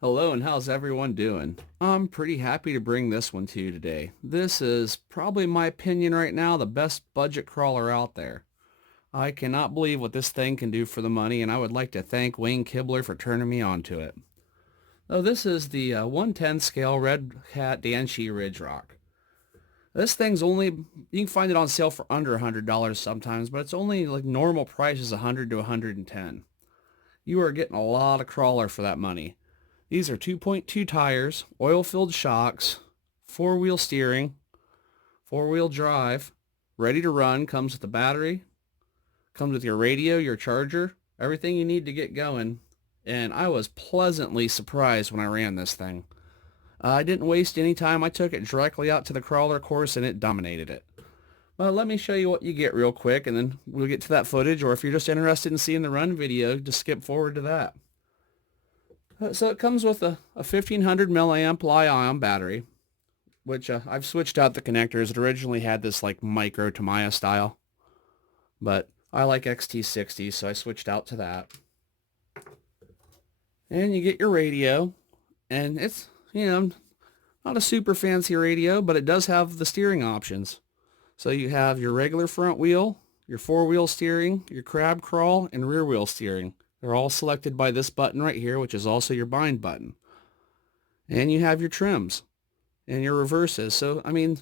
Hello, and how's everyone doing? I'm pretty happy to bring this one to you today. This is probably, in my opinion right now, the best budget crawler out there. I cannot believe what this thing can do for the money, and I would like to thank Wayne Kibler for turning me on to it. Oh, this is the 110 scale Redcat Danche Ridge Rock. This thing's only, you can find it on sale for under $100 sometimes, but it's only like normal price is 100 to 110. You are getting a lot of crawler for that money. These are 2.2 tires, oil-filled shocks, four-wheel steering, four-wheel drive, ready to run, comes with the battery, comes with your radio, your charger, everything you need to get going. And I was pleasantly surprised when I ran this thing. I didn't waste any time. I took it directly out to the crawler course and it dominated it. Well, let me show you what you get real quick and then we'll get to that footage, or if you're just interested in seeing the run video, just skip forward to that. So it comes with a 1500 milliamp Li-ion battery, which I've switched out the connectors. It originally had this like micro Tamiya style, but I like XT60, so I switched out to that. And you get your radio, and it's, not a super fancy radio, but it does have the steering options. So you have your regular front wheel, your four-wheel steering, your crab crawl, and rear wheel steering. They're all selected by this button right here, which is also your bind button. And you have your trims and your reverses. So, I mean,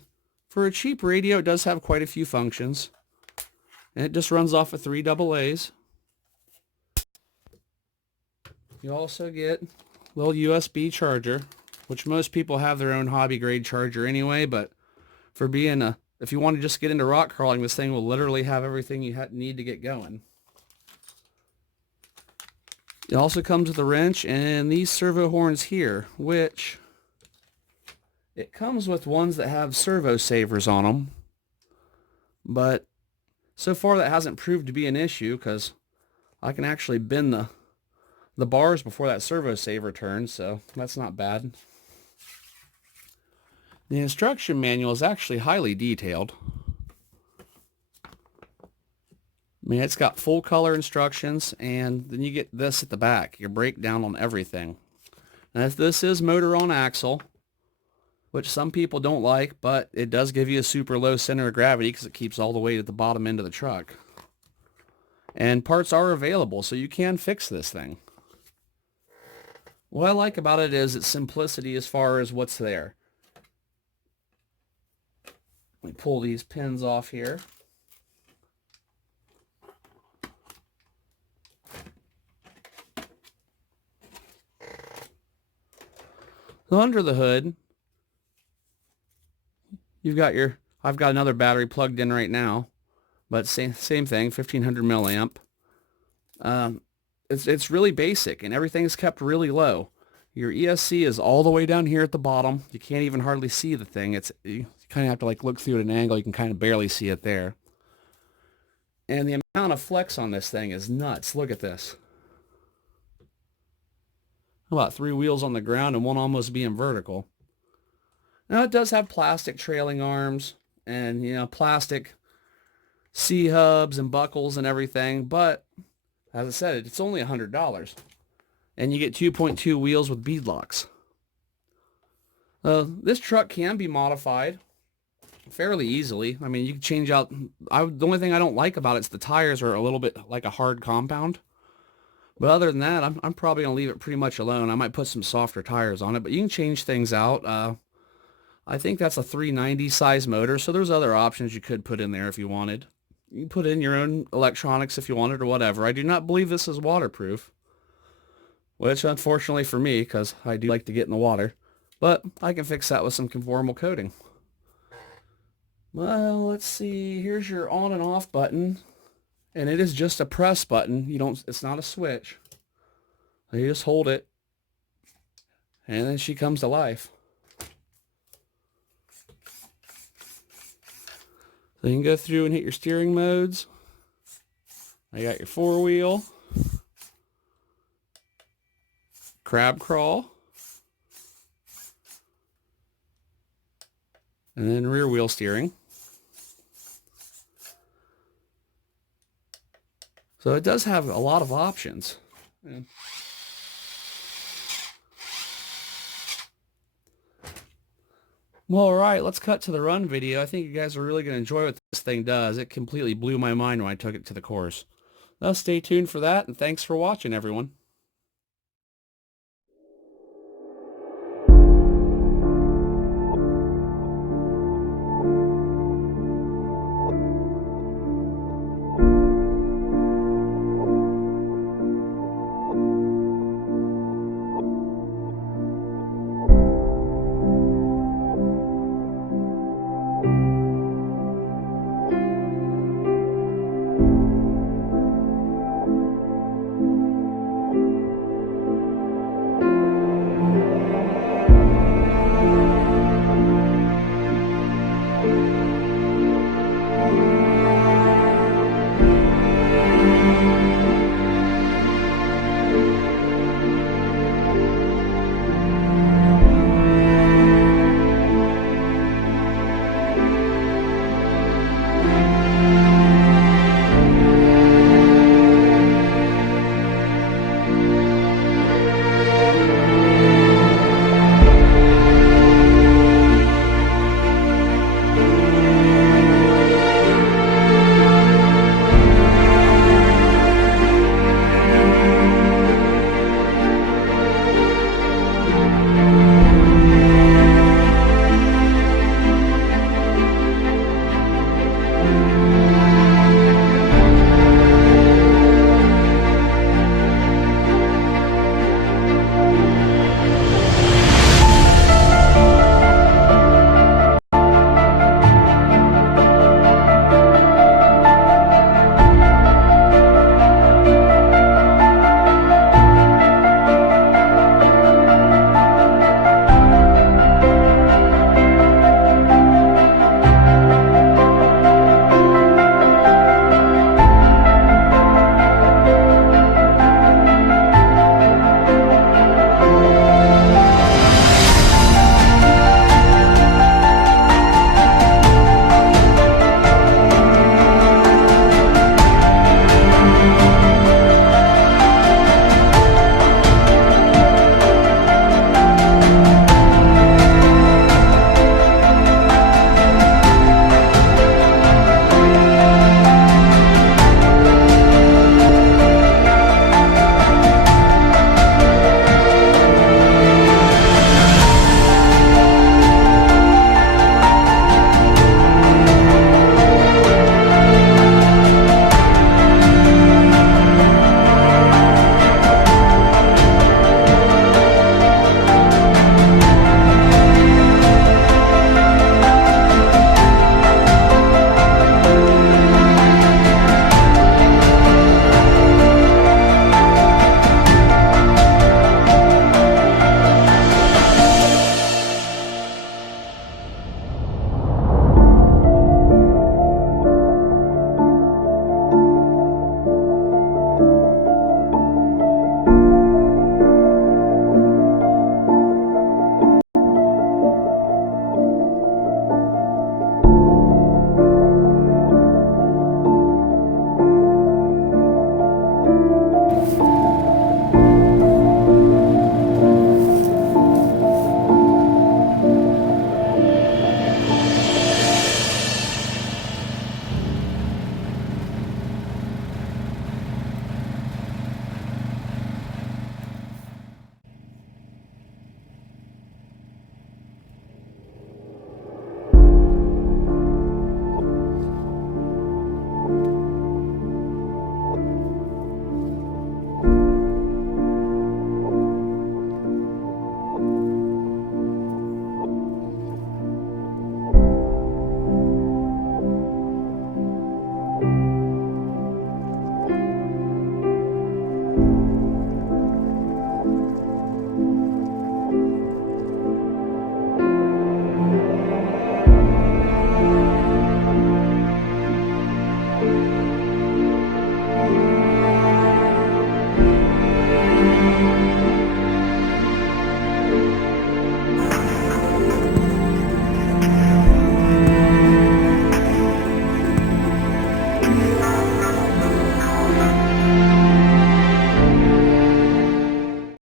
for a cheap radio, it does have quite a few functions. And it just runs off of 3 AA's. You also get a little USB charger, which most people have their own hobby grade charger anyway, but for being if you want to just get into rock crawling, this thing will literally have everything you need to get going. It also comes with a wrench and these servo horns here, which it comes with ones that have servo savers on them. But so far that hasn't proved to be an issue because I can actually bend the bars before that servo saver turns, so that's not bad. The instruction manual is actually highly detailed. I mean, it's got full color instructions, and then you get this at the back, your breakdown on everything. Now, this is motor on axle, which some people don't like, but it does give you a super low center of gravity because it keeps all the weight at the bottom end of the truck. And parts are available, so you can fix this thing. What I like about it is its simplicity as far as what's there. Let me pull these pins off here. So under the hood, I've got another battery plugged in right now, but same thing, 1500 milliamp. It's really basic and everything's kept really low. Your ESC is all the way down here at the bottom. You can't even hardly see the thing. You kind of have to like look through at an angle. You can kind of barely see it there. And the amount of flex on this thing is nuts. Look at this. About 3 wheels on the ground and one almost being vertical. Now it does have plastic trailing arms and, plastic C-hubs and buckles and everything, but as I said, it's only $100. And you get 2.2 wheels with bead locks. This truck can be modified fairly easily. I mean, you can change out, the only thing I don't like about it is the tires are a little bit like a hard compound. But other than that, I'm probably going to leave it pretty much alone. I might put some softer tires on it, but you can change things out. I think that's a 390 size motor, so there's other options you could put in there if you wanted. You can put in your own electronics if you wanted or whatever. I do not believe this is waterproof, which unfortunately for me, because I do like to get in the water, but I can fix that with some conformal coating. Well, let's see. Here's your on and off button. And it is just a press button. It's not a switch. You just hold it. And then she comes to life. So you can go through and hit your steering modes. I got your four wheel. Crab crawl. And then rear wheel steering. So it does have a lot of options. Well, all right, let's cut to the run video. I think you guys are really going to enjoy what this thing does. It completely blew my mind when I took it to the course. Now stay tuned for that, and thanks for watching, everyone.